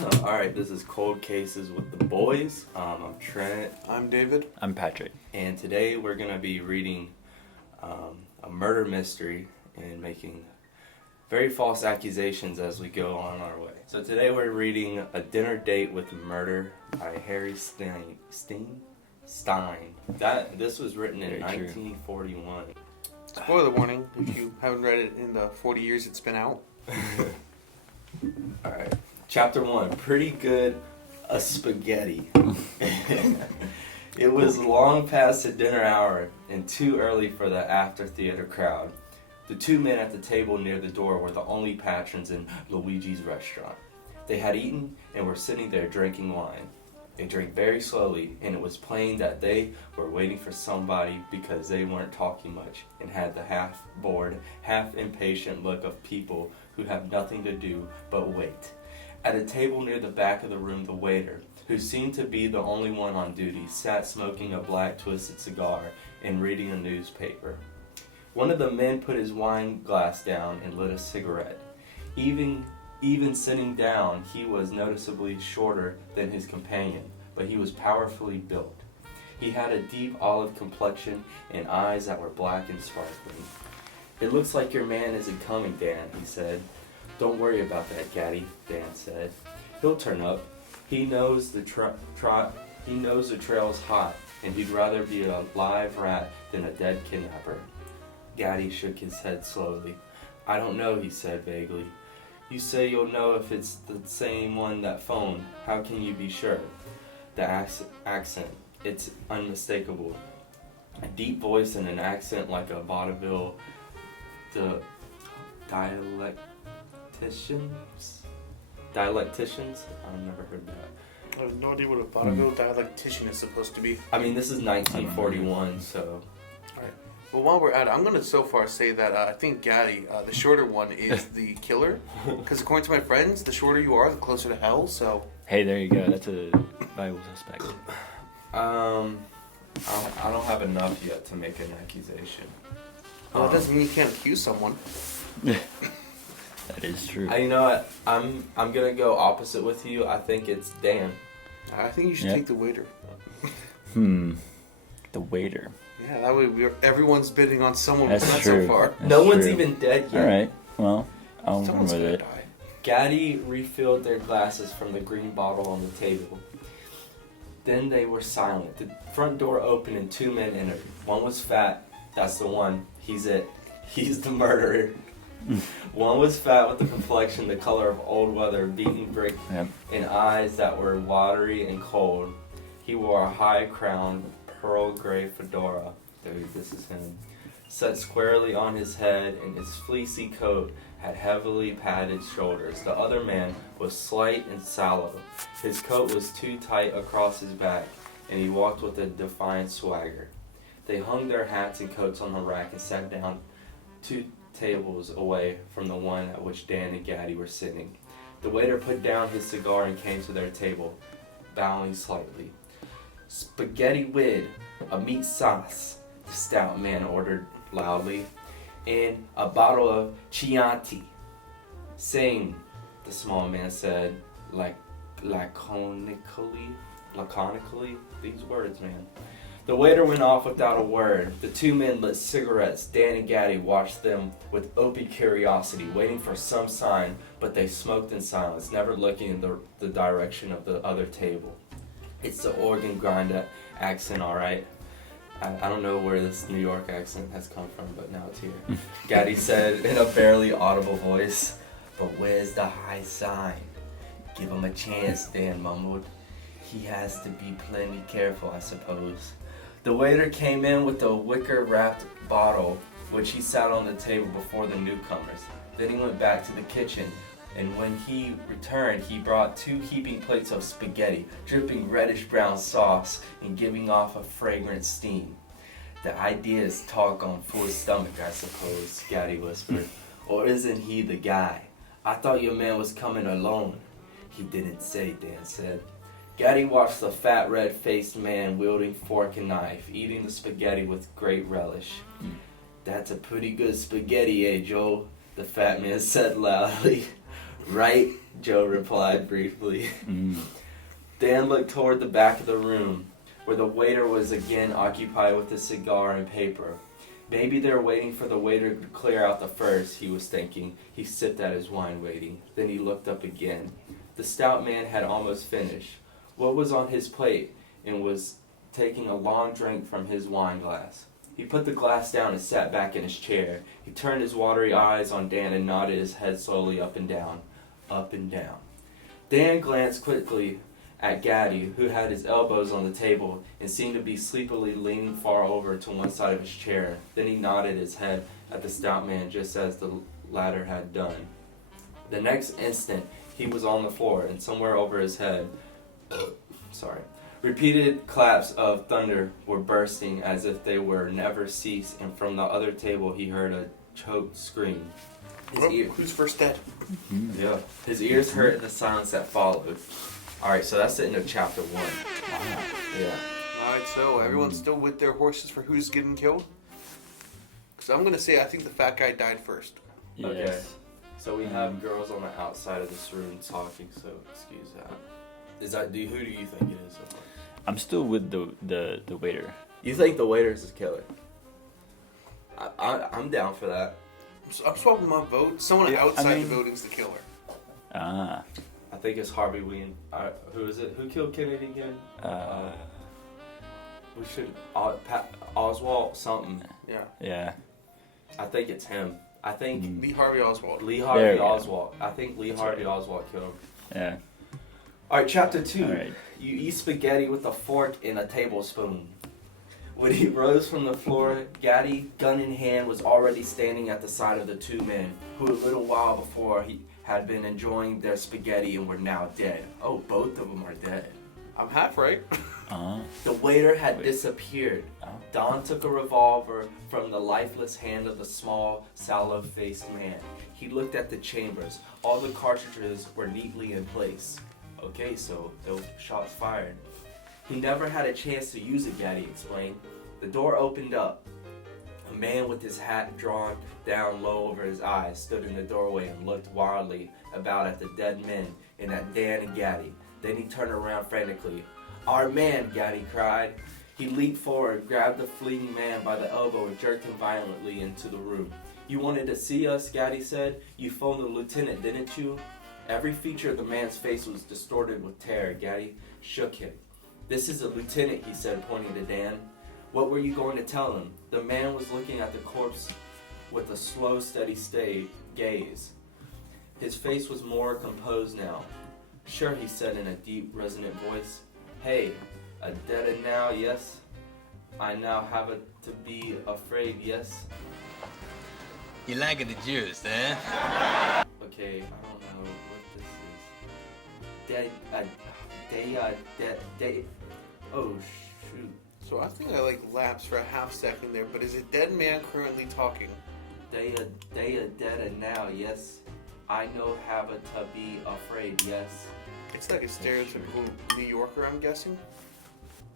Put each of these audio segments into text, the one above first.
Alright, this is Cold Cases with the Boys. I'm Trent. I'm David. I'm Patrick. And today we're going to be reading a murder mystery and making very false accusations as we go on our way. So today we're reading A Dinner Date with Murder by Harry Stein. This was written in 1941. Spoiler warning if you haven't read it in the 40 years it's been out. Alright. Chapter 1, pretty good, a spaghetti. It was long past the dinner hour and too early for the after-theater crowd. The two men at the table near the door were the only patrons in Luigi's restaurant. They had eaten and were sitting there drinking wine. They drank very slowly, and it was plain that they were waiting for somebody because they weren't talking much and had the half-bored, half-impatient look of people who have nothing to do but wait. At a table near the back of the room, the waiter, who seemed to be the only one on duty, sat smoking a black twisted cigar and reading a newspaper. One of the men put his wine glass down and lit a cigarette. Even sitting down, he was noticeably shorter than his companion, but he was powerfully built. He had a deep olive complexion and eyes that were black and sparkling. "It looks like your man isn't coming, Dan," he said. "Don't worry about that, Gaddy," Dan said. "He'll turn up. He knows the trail's hot, and he'd rather be a live rat than a dead kidnapper." Gaddy shook his head slowly. "I don't know," he said vaguely. "You say you'll know if it's the same one that phoned. How can you be sure?" "The accent. It's unmistakable. A deep voice and an accent like a vaudeville dialecticians? I've never heard that. I have no idea what a vaudeville dialectician is supposed to be. I mean, this is 1941, so... Alright. Well, while we're at it, I'm going to so far say that I think Gaddy, the shorter one, is the killer. Because according to my friends, the shorter you are, the closer to hell, so... Hey, there you go. That's a viable suspect. I don't have enough yet to make an accusation. Well, that doesn't mean you can't accuse someone. That is true. You know what? I'm gonna go opposite with you. I think it's Dan. I think you should take the waiter. The waiter. Yeah, that way everyone's bidding on someone That's not true. so far. That's No one's true. even dead yet. Alright, well, I'll run Someone's with gonna it. die. Gaddy refilled their glasses from the green bottle on the table. Then they were silent. The front door opened and two men entered. One was fat. That's the one. He's it. He's the murderer. One was fat with a complexion the color of old weather, beaten brick, and eyes that were watery and cold. He wore a high-crowned, pearl-gray fedora. This is him. Set squarely on his head, and his fleecy coat had heavily padded shoulders. The other man was slight and sallow. His coat was too tight across his back, and he walked with a defiant swagger. They hung their hats and coats on the rack and sat down 2 tables away from the one at which Dan and Gaddy were sitting. The waiter put down his cigar and came to their table, bowing slightly. "Spaghetti with a meat sauce," the stout man ordered loudly, "and a bottle of Chianti." "Same," the small man said, laconically. These words, man. The waiter went off without a word. The two men lit cigarettes. Dan and Gaddy watched them with open curiosity, waiting for some sign, but they smoked in silence, never looking in the direction of the other table. "It's the organ grinder accent, all right. I don't know where this New York accent has come from, but now it's here," Gaddy said in a barely audible voice. "But where's the high sign?" "Give him a chance," Dan mumbled. "He has to be plenty careful, I suppose." The waiter came in with a wicker-wrapped bottle, which he sat on the table before the newcomers. Then he went back to the kitchen, and when he returned, he brought 2 heaping plates of spaghetti, dripping reddish-brown sauce and giving off a fragrant steam. "The idea is talk on full stomach, I suppose," Gaddy whispered. "Or isn't he the guy? I thought your man was coming alone." "He didn't say," Dan said. Gaddy watched the fat, red-faced man wielding fork and knife, eating the spaghetti with great relish. "That's a pretty good spaghetti, eh, Joe?" the fat man said loudly. Right, Joe replied briefly. Mm. Dan looked toward the back of the room, where the waiter was again occupied with a cigar and paper. Maybe they're waiting for the waiter to clear out the first, he was thinking. He sipped at his wine, waiting. Then he looked up again. The stout man had almost finished what was on his plate and was taking a long drink from his wine glass. He put the glass down and sat back in his chair. He turned his watery eyes on Dan and nodded his head slowly up and down, up and down. Dan glanced quickly at Gaddy, who had his elbows on the table and seemed to be sleepily leaning far over to one side of his chair. Then he nodded his head at the stout man just as the latter had done. The next instant, he was on the floor, and somewhere over his head, repeated claps of thunder were bursting as if they were never cease, and from the other table he heard a choked scream. Who's first dead? Mm. Yeah. His ears hurt in the silence that followed. Alright, so that's the end of chapter 1. Wow. Yeah. Alright, so everyone's still with their horses for who's getting killed? Because I'm going to say I think the fat guy died first. Yes. Okay. So we have girls on the outside of this room talking, so excuse that. Who do you think it is? I'm still with the waiter. You think the waiter is the killer? I'm down for that. I'm swapping my vote. Someone Yeah, outside I mean- the building's the killer. Ah. I think it's Harvey Wien. Who is it? Who killed Kennedy again? We should Oswald something. Yeah. Yeah. I think it's him. I think Mm. Lee Harvey Oswald. Lee There Harvey we go. Oswald. I think Lee That's Harvey right. Oswald killed him. Yeah. All right, chapter 2. All right. You eat spaghetti with a fork and a tablespoon. When he rose from the floor, Gaddy, gun in hand, was already standing at the side of the two men, who a little while before he had been enjoying their spaghetti and were now dead. Oh, both of them are dead. I'm half right. The waiter had Wait. disappeared. Oh. Don took a revolver from the lifeless hand of the small, sallow-faced man. He looked at the chambers. All the cartridges were neatly in place. Okay, so those shots fired. He never had a chance to use it, Gaddy explained. The door opened up. A man with his hat drawn down low over his eyes stood in the doorway and looked wildly about at the dead men and at Dan and Gaddy. Then he turned around frantically. "Our man!" Gaddy cried. He leaped forward, grabbed the fleeing man by the elbow and jerked him violently into the room. "You wanted to see us," Gaddy said. "You phoned the lieutenant, didn't you?" Every feature of the man's face was distorted with terror. Gaddy shook him. "This is the lieutenant," he said, pointing to Dan. "What were you going to tell him?" The man was looking at the corpse with a slow, steady gaze. His face was more composed now. "Sure," he said in a deep, resonant voice. "Hey, a dead now, yes? I now have it to be afraid, yes?" You like the juice, eh? Okay, I don't know what this is. Oh, shoot. So I think I like lapsed for a half second there, but is a dead man currently talking? They are dead now, yes? I know have it to be afraid, yes? It's like a stereotypical New Yorker, I'm guessing.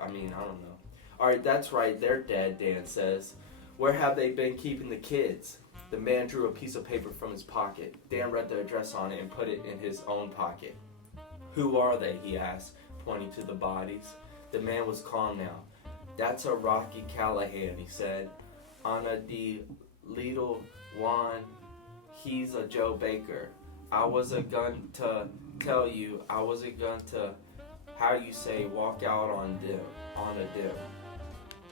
I mean, I don't know. Alright, that's right, they're dead, Dan says. Where have they been keeping the kids? The man drew a piece of paper from his pocket. Dan read the address on it and put it in his own pocket. "Who are they?" he asked, pointing to the bodies. The man was calm now. "That's a Rocky Callahan," he said. "Anna de little one, he's a Joe Baker. I wasn't going to tell you, I wasn't going to, how you say, walk out on a dim."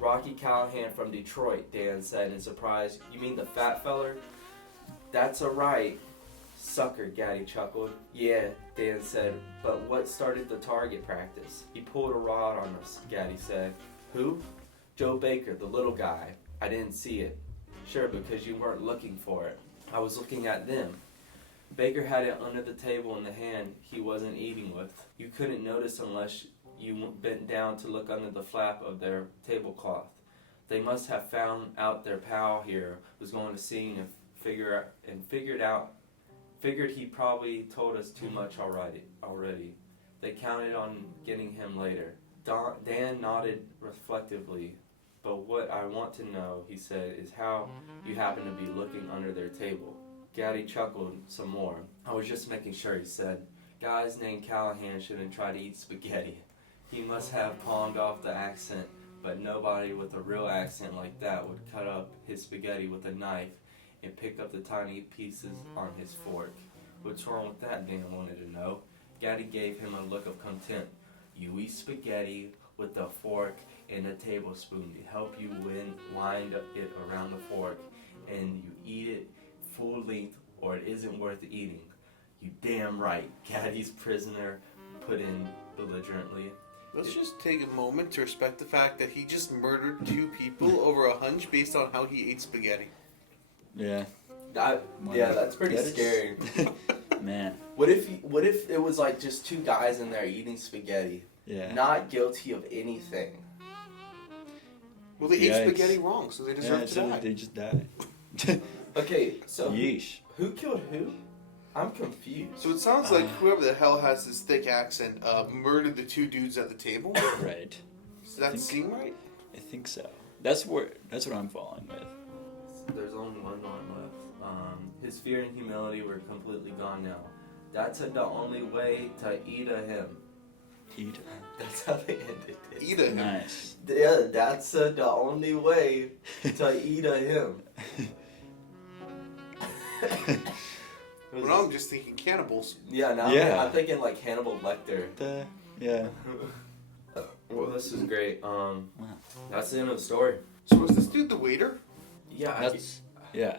"Rocky Callahan from Detroit," Dan said in surprise. "You mean the fat feller?" "That's a right." "Sucker," Gaddy chuckled. "Yeah," Dan said, "but what started the target practice?" "He pulled a rod on us," Gaddy said. "Who?" "Joe Baker, the little guy. I didn't see it." "Sure, because you weren't looking for it." "I was looking at them." Baker had it under the table in the hand he wasn't eating with. You couldn't notice unless you bent down to look under the flap of their tablecloth. They must have found out their pal here was going to scene and figured he probably told us too much already. They counted on getting him later. Dan nodded reflectively. "But what I want to know," he said, "is how you happen to be looking under their table." Gaddy chuckled some more. I was just making sure, he said. Guys named Callahan shouldn't try to eat spaghetti. He must have pawned off the accent, but nobody with a real accent like that would cut up his spaghetti with a knife and pick up the tiny pieces on his fork. What's wrong with that, Dan wanted to know. Gaddy gave him a look of contempt. You eat spaghetti with a fork and a tablespoon to help you wind it around the fork, and you eat it full length or it isn't worth eating. You damn right, Gaddy's prisoner put in belligerently. Let's just take a moment to respect the fact that he just murdered 2 people over a hunch based on how he ate spaghetti. Yeah. Yeah, that's pretty That is- scary. Man. What if it was like just 2 guys in there eating spaghetti, Yeah. not guilty of anything? Well, they Yikes. ate spaghetti wrong, so they deserve to so die. they just died. Okay, so Yeesh. who killed who? I'm confused. So it sounds like whoever the hell has this thick accent murdered the 2 dudes at the table. Right. Does that seem right? I think so. That's what I'm following with. There's only one line left. His fear and humility were completely gone now. That's the only way to eat a him. Eat. That's how they ended it. Eat it. Nice. Yeah, that's the only way to eat a him. Well, now I'm just thinking cannibals. Yeah, now Yeah. I'm thinking like Hannibal Lecter. Yeah. Well, this is great. Wow. That's the end of the story. So was this dude the waiter? Yeah, Yeah.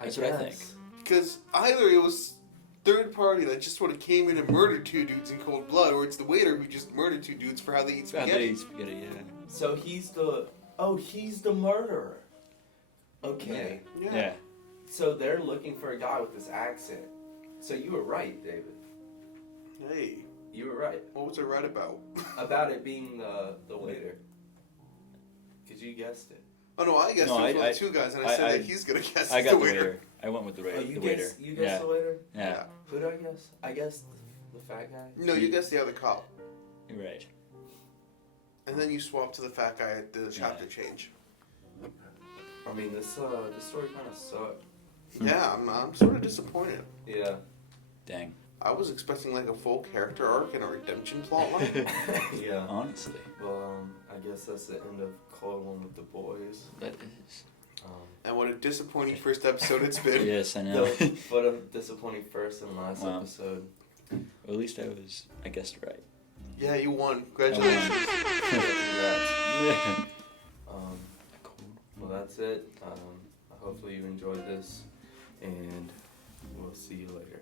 That's what I think. guess. Because either it was third party that just sort of came in and murdered 2 dudes in cold blood, or it's the waiter who just murdered 2 dudes for how they eat It's how spaghetti. they eat spaghetti, yeah. So he's the murderer. Okay. Yeah. So they're looking for a guy with this accent. So you were right, David. Hey, You were right what was I right about? about it being the waiter. Cause you guessed it. Oh no, I guessed No, it was one I- of the 2 guys, and I I- said I- that he's gonna guess I it's got the waiter. I went with the, Oh, you the guessed. waiter. You guessed Yeah. the waiter. Yeah. Who did I guess? I guessed the fat guy. No, you guessed the other cop, You're right. and then you swapped to the fat guy at the chapter change. I mean, this story kind of sucked. Yeah, I'm sort of disappointed. Yeah. Dang. I was expecting like a full character arc and a redemption plotline. Yeah. Honestly. Well, I guess that's the end of Cold One with the Boys. That is. And what a disappointing first episode it's been. Yes, I know. What a disappointing first and last Wow. episode. Well, at least I guessed it right. Yeah, you won. Congratulations. Congrats. Yeah. Cool. Well, that's it. Hopefully you enjoyed this, and we'll see you later.